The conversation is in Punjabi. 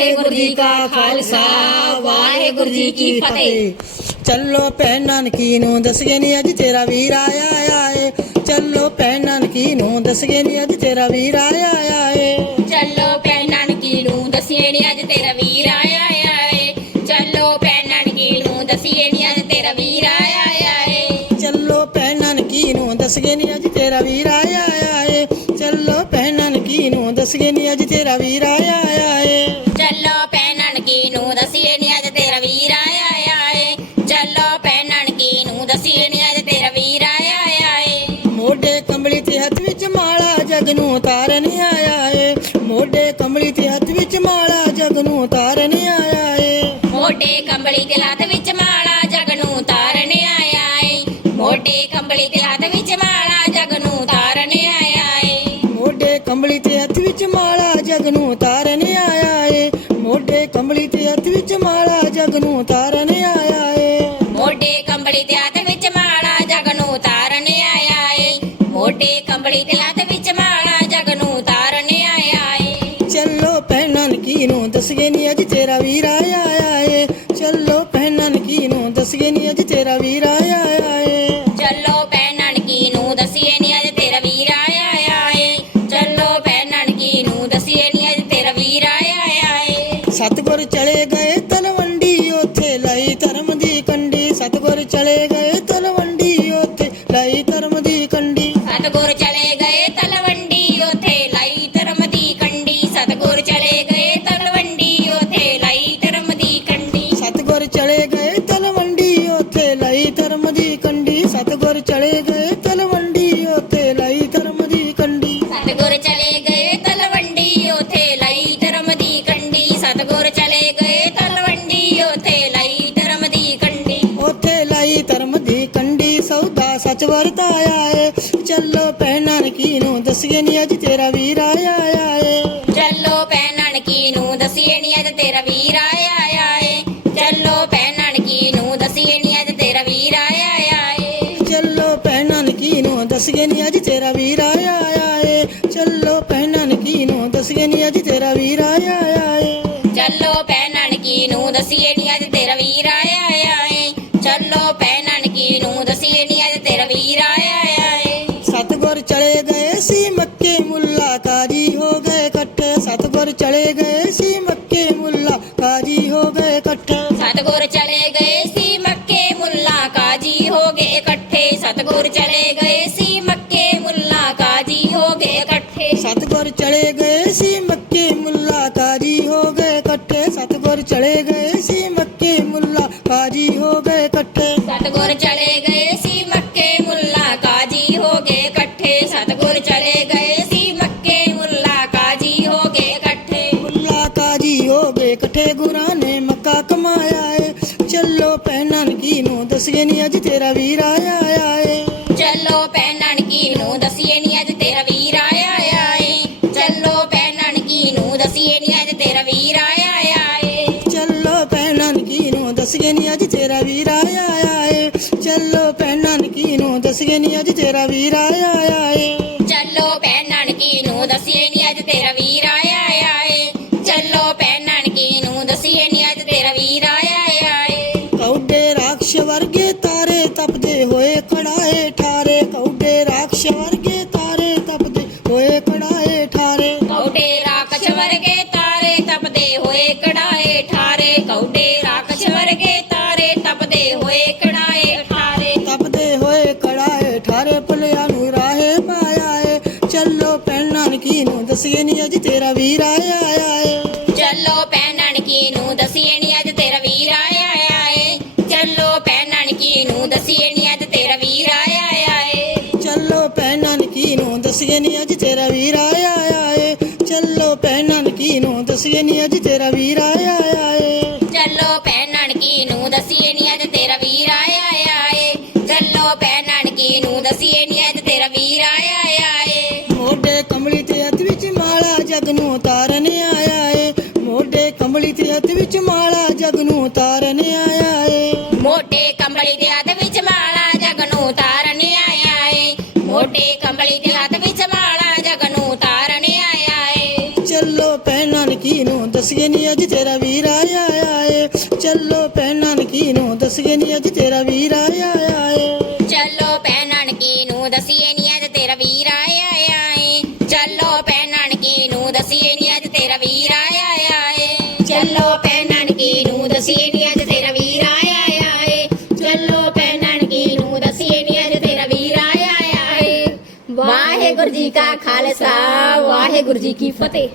ਵਾਹਿਗੁਰੂ ਜੀ ਕਾ ਖਾਲਸਾ ਵਾਹਿਗੁਰੂ ਜੀ ਕੀ ਫਤਿਹ। ਚੱਲੋ ਭੈਣ ਨਾਨਕੀ ਨੂੰ ਦੱਸਗੇ ਨੀ ਅੱਜ ਤੇਰਾ ਵੀਰ ਆਇਆ ਆਇਆ ਏ ਚੱਲੋ ਭੈਣ ਨਾਨਕੀ ਨੂੰ ਦੱਸਗੇ ਨੀ ਅੱਜ ਤੇਰਾ ਵੀਰ ਆਇਆ ਆਇਆ ਏ ਚੱਲੋ ਭੈਣ ਨਾਨਕੀ ਨੂੰ ਦਸੀਏ ਨੀ ਅੱਜ ਤੇਰਾ ਵੀਰ ਆਇਆ ਏ ਚੱਲੋ ਭੈਣ ਨਾਨਕੀ ਨੂੰ ਦਸੀਏ ਨੀ ਅੱਜ ਤੇਰਾ ਵੀਰ ਆਇਆ ਏ ਚੱਲੋ ਭੈਣ ਨਾਨਕੀ ਨੂੰ ਦੱਸਗੇ ਨੀ ਅੱਜ ਤੇਰਾ ਵੀਰ ਆਇਆ ਆਇਆ ਏ ਚੱਲੋ ਭੈਣ ਨਾਨਕੀ ਨੂੰ ਦੱਸਗੇ ਨੀ ਅੱਜ ਤੇਰਾ ਵੀਰ ਆਇਆ ਜਗ ਨੂੰ ਉਤਾਰਨ ਆਇਆ ਏ। ਮੋਢੇ ਕੰਬਲੀ ਤੇ ਹੱਥ ਵਿੱਚ ਮਾਲਾ ਜਗ ਨੂੰ ਉਤਾਰਨ ਆਇਆ ਏ। ਮੋਢੇ ਕੰਬਲੀ ਤੇ ਲੱਤ ਵਿੱਚ ਮਾਲਾ ਜਗ ਨੂੰ ਤਾਰਨ ਆਇਆ ਏ। ਮੋਢੇ ਕੰਬਲੀ ਤੇ ਹੱਥ ਵਿੱਚ ਮਾਲਾ ਜਗ ਨੂੰ ਤਾਰਨ ਆਇਆ ਏ। ਮੋਢੇ ਕੰਬਲੀ ਤੇ ਹੱਥ ਵਿੱਚ ਮਾਲਾ ਜਗ ਨੂੰ ਉਤਾਰਨ ਆਇਆ ਏ। ਮੋਢੇ ਕੰਬਲੀ ਤੇ ਹੱਥ ਵਿੱਚ ਮਾਲਾ ਜਗ ਨੂੰ ਉਤਾਰਨ ਆਇਆ ਏ। ਮੋਢੇ ਕੰਬਲੀ ਤੇ ਹੱਥ ਵਿੱਚ ਮਾਲਾ ਜਗ ਨੂੰ ਤਾਰਨ ਆਇਆ ਏ। ਮੋਢੇ ਕੰਬਲੀ ਤੇ ਹੱਥ ਦੱਸਗੇ ਨੀ ਅੱਜ ਤੇਰਾ ਵੀਰ ਆਇਆ ਆਇਆ ਏ ਚੱਲੋ ਭੈਣ ਨਾਨਕੀ ਨੂੰ ਦੱਸਗੇ ਨੀ ਅੱਜ ਤੇਰਾ ਵੀਰ ਆਇਆ ਆਇਆ ਏ ਚੱਲੋ ਭੈਣ ਨਾਨਕੀ ਨੂੰ ਦਸੀਏ ਨੀ ਅੱਜ ਤੇਰਾ ਵੀਰ ਆਇਆ ਏ ਚੱਲੋ ਭੈਣ ਨਾਨਕੀ ਨੂੰ ਦਸੀਏ ਨੀ ਅੱਜ ਤੇਰਾ ਵੀਰ ਆਇਆ ਏ ਸਤਗੁਰ ਚਲੇ ਗਏ ਤਲਵੰਡੀ ਉੱਥੇ ਲਈ ਧਰਮ ਦੀ ਕੰਡੀ। ਸਤਗੁਰ ਚਲੇ ਗਏ ਸੱਚ ਵਰਤਾਇਆ ਏ। ਚੱਲੋ ਭੈਣ ਨਾਨਕੀ ਨੂੰ ਦੱਸੀਏ ਨੀ ਅੱਜ ਤੇਰਾ ਵੀਰ ਆਇਆ ਆਇਆ ਏ। ਚੱਲੋ ਭੈਣ ਨਾਨਕੀ ਨੂੰ ਦਸੀਏ ਨੀ ਅੱਜ ਤੇਰਾ ਵੀਰ ਆਇਆ ਏ। ਚੱਲੋ ਭੈਣ ਨਾਨਕੀ ਨੂੰ ਦਸੀਏ ਨੀ ਅੱਜ ਤੇਰਾ ਵੀਰ ਆਇਆ ਏ। ਚੱਲੋ ਭੈਣ ਨਾਨਕੀ ਨੂੰ ਦੱਸੀਏ ਨੀ ਅੱਜ ਤੇਰਾ ਵੀਰ ਆਇਆ ਏ। ਚੱਲੋ ਭੈਣ ਨਾਨਕੀ ਨੂੰ ਦੱਸੀਏ ਨੀ ਅੱਜ ਤੇਰਾ ਵੀਰ ਆਇਆ ਏ। ਚੱਲੋ ਭੈਣ ਨਾਨਕੀ ਨੂੰ ਦਸੀਏ ਨੀ ਅੱਜ ਤੇਰਾ ਵੀਰ ਸਤਗੁਰ ਚਲੇ ਗਏ ਸੀ ਮੱਕੇ ਮੁੱਲਾ ਕਾਜੀ ਹੋ ਗਏ ਇਕੱਠੇ ਸਤਗੁਰ ਚਲੇ ਗਏ ਸੀ ਮੱਕੇ ਮੁੱਲਾ ਕਾਜੀ ਹੋ ਗਏ ਇਕੱਠੇ ਸਤਗੁਰ ਚਲੇ ਗਏ ਸੀ ਮੱਕੇ ਮੁੱਲਾ ਕਾਜੀ ਹੋ ਗਏ ਇਕੱਠੇ ਸਤਗੁਰ ਚਲੇ ਗਏ ਸੀ ਮੱਕੇ ਮੁੱਲਾ ਕਾਜੀ ਹੋ ਗਏ ਇਕੱਠੇ ਸਤਗੁਰ ਚਲੇ ਗਏ ਸੀ ਮੱਕੇ ਮੁੱਲਾ ਕਾਜੀ ਹੋ ਗਏ ਇਕੱਠੇ ਸਤਗੁਰ ਚਲੇ ਗਏ ਸੀ ਮੱਕੇ ਮੁੱਲਾ ਕਾਜੀ ਹੋ ਗਏ ਇਕੱਠੇ ਸਤਗੁਰ ਇਕੱਠੇ ਗੁਰਾਂ ਨੇ ਮੱਕਾ ਕਮਾਇਆ ਏ। ਚੱਲੋ ਭੈਣਾਂ ਕੀ ਨੂੰ ਦੱਸੀਏ ਨੀ ਅੱਜ ਤੇਰਾ ਵੀਰ ਆਇਆ ਆਇਆ ਏ ਚੱਲੋ ਭੈਣ ਨਾਨਕੀ ਨੂੰ ਦਸੀਏ ਨੀ ਅੱਜ ਤੇਰਾ ਵੀਰ ਆਇਆ ਏ ਚੱਲੋ ਭੈਣ ਨਾਨਕੀ ਨੂੰ ਦਸੀਏ ਨੀ ਅੱਜ ਤੇਰਾ ਵੀਰ ਆਇਆ ਏ ਚੱਲੋ ਭੈਣਾਂ ਕੀ ਨੂੰ ਦੱਸੀਏ ਨੀ ਅੱਜ ਤੇਰਾ ਵੀਰ ਆਇਆ ਆਇਆ ਏ ਚੱਲੋ ਭੈਣਾਂ ਕੀ ਨੂੰ ਦੱਸੀਏ ਨੀ ਅੱਜ ਤੇਰਾ ਵੀਰ ਆਇਆ ਆਇਆ ਏ ਚੱਲੋ ਭੈਣ ਨਾਨਕੀ ਨੂੰ ਦਸੀਏ ਨੀ ਅੱਜ ਤੇਰਾ ਰਾਖਸ਼ ਵਰਗੇ ਤਾਰੇ ਤਪਦੇ ਹੋਏ ਕੜਾਏ ਠਾਰੇ ਕੌਡੇ ਰਾਖਸ਼ ਵਰਗੇ ਤਾਰੇ ਤਪਦੇ ਹੋਏ ਕੜਾਏ ਠਾਰੇ। ਤਪਦੇ ਹੋਏ ਕੜਾਏ ਠਾਰੇ ਪੁਲਿਆਂ ਨੂੰ ਰਾਹੇ ਪਾਇਆ ਏ। ਚੱਲੋ ਭੈਣਾਂ ਕੀ ਨੂੰ ਦੱਸੀਏ ਨੀ ਅੱਜ ਤੇਰਾ ਵੀਰ ਆਇਆ ਆਇਆ ਏ। ਚੱਲੋ ਭੈਣ ਨਾਨਕੀ ਨੂੰ ਦਸੀਏ ਨੀ ਅੱਜ ਤੇਰਾ ਵੀਰ ਆਇਆ ਏ। ਚੱਲੋ ਭੈਣ ਨਾਨਕੀ ਨੂੰ ਦਸੀਏ ਨੀ ਅੱਜ ਤੇਰਾ ਵੀਰ ਆਇਆ ਏ। ਚੱਲੋ ਭੈਣਾਂ ਕੀ ਨੂੰ ਦੱਸੀਏ ਨੀ ਅੱਜ ਤੇਰਾ ਵੀਰ ਆਇਆ ਆਇਆ ਕੀ ਨੂੰ ਦੱਸੀਏ ਨੀ ਅੱਜ ਤੇਰਾ ਵੀਰ ਆਇਆ ਆਇਆ ਏ ਚੱਲੋ ਭੈਣ ਨਾਨਕੀ ਨੂੰ ਦਸੀਏ ਨੀ ਅੱਜ ਤੇਰਾ ਵੀਰ ਆਇਆ ਏ ਚੱਲੋ ਭੈਣ ਨਾਨਕੀ ਨੂੰ ਦਸੀਏ ਨੀ ਅੱਜ ਤੇਰਾ ਵੀਰ ਆਇਆ ਏ ਮੋਢੇ ਕੰਬਲੀ ਤੇ ਹੱਥ ਵਿੱਚ ਮਾਲਾ ਜਗ ਨੂੰ ਉਤਾਰਨ ਆਇਆ ਏ। ਮੋਢੇ ਕੰਬਲੀ ਤੇ ਹੱਥ ਵਿੱਚ ਮਾਲਾ ਜਗ ਨੂੰ ਉਤਾਰਨ ਆਇਆ ਏ। ਮੋਢੇ ਕੰਬਲੀ ਦੇ ਹੱਥ ਦੱਸਗੇ ਨੀ ਅੱਜ ਤੇਰਾ ਵੀਰ ਆਇਆ ਏ ਚੱਲੋ ਭੈਣਾਂ ਕੀ ਨੂੰ ਦੱਸਗੇ ਨੀ ਅੱਜ ਤੇਰਾ ਵੀਰ ਆਇਆ ਏ ਚੱਲੋ ਭੈਣਾਂ ਕੀ ਨੂੰ ਦਸੀਏ ਨੀ ਅੱਜ ਤੇਰਾ ਵੀਰ ਆਇਆ ਆਏ। ਚੱਲੋ ਭੈਣਾਂ ਕੀ ਨੂੰ ਦਸੀਏ ਨੀ ਅੱਜ ਤੇਰਾ ਵੀਰ ਆਇਆ ਏ ਚੱਲੋ ਭੈਣਾਂ ਕੀ ਨੂੰ ਦਸੀਏ ਨੀ ਅੱਜ ਤੇਰਾ ਵੀਰ ਆਇਆ ਏ ਚੱਲੋ ਭੈਣਾਂ ਕੀ ਨੂੰ ਦਸੀਏ ਨੀ ਅੱਜ ਤੇਰਾ ਵੀਰ ਆਇਆ ਏ ਵਾਹਿਗੁਰੂ ਜੀ ਕਾ ਖਾਲਸਾ, ਵਾਹਿਗੁਰੂ ਜੀ ਕੀ ਫਤਿਹ।